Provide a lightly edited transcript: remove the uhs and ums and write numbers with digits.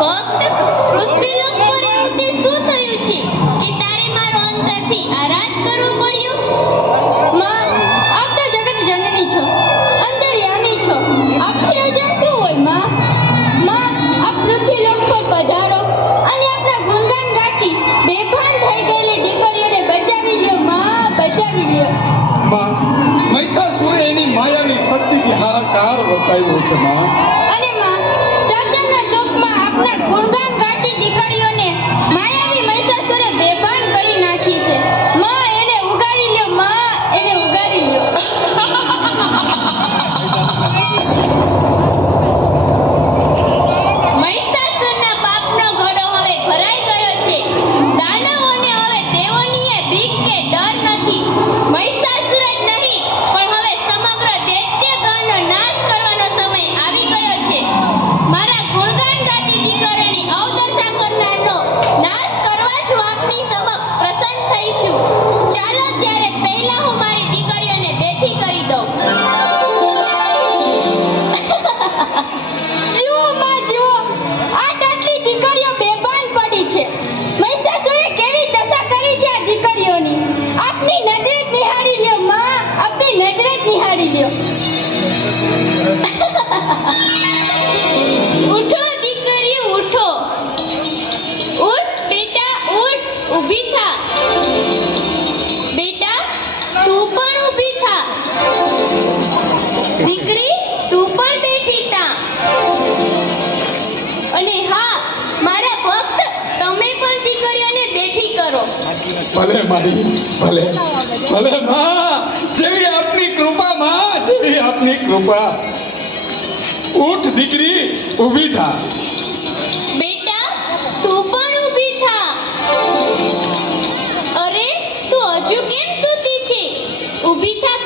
ભક્ત પૃથ્વીલોક પર એવું તે શું થયું છે કે તારે મારો અંતરથી આરાધ કરવું પડ્યું? માં, આપ તો જગત જનની છો, અંતર્યામી છો, આપથી અજાણ શું હોય માં? માં, આપ પૃથ્વીલોક પર પધારો અને આપના ગુણગાન ગાતી બેભાન થઈ ગયેલી દીકરીઓને બચાવી લ્યો માં, બચાવી લ્યો. માં, મહિષાસુરે એની માયાવી શક્તિથી હાહાકાર વર્તાવ્યો છે માં. અને માં, ચર્ચના ચોકમાં આપના ગુણગાન ગાતી દીકરીઓને માયાવી મહિષાસુરે બેભાન કરી નાખી છે. માં, એને ઉગારી લ્યો માં, એને ઉગારી લ્યો. મહિષાસુરના પાપનો ઘડો હવે ભરાઈ ગયો છે. દાનવોને હવે તેઓની બીક કે ડર નથી. મહિષાસુર જ નહીં પણ હવે સમગ્ર દૈત્યગણનો નાશ કરવાનો સમય આવી ગયો છે. મારા ગુણગાન ગાતી દીકરીની અવદશા કરનારનો નાશ કરવા જ હું આપની સમક્ષ પ્રસન્ન થઈ છું. ચાલો ત્યારે પહેલા હું મારી દીકરીઓને બેઠી કરી દઉં. જુઓ માં, જુઓ, આટ આટલી દીકરીઓ બેભાન પડી છે. મહિષાસુરે કેવી દશા કરી છે આ દીકરીઓની. આપની નજરે જ નિહાળી લ્યો માં, આપની નજરે જ નિહાળી લ્યો. ઉઠો દીકરીઓ, ઉઠો. ઉઠ બેટા, ઉઠ. ઊભી થા. બેટા, તું પણ ઊભી થા. દીકરી, તું પણ બેઠી થા. અને હા, મારા ભક્ત, તમે પણ દીકરીઓને બેઠી કરો. ભલે મારી, ભલે ભલે માં, જેવી આપની કૃપા માં, જેવી આપની કૃપા. ઉઠ દીકરી, ઊભી થા. બેટા, તું પણ ઊભી થા. અરે, તું હજુ કેમ સૂતી છે? ઊભી થા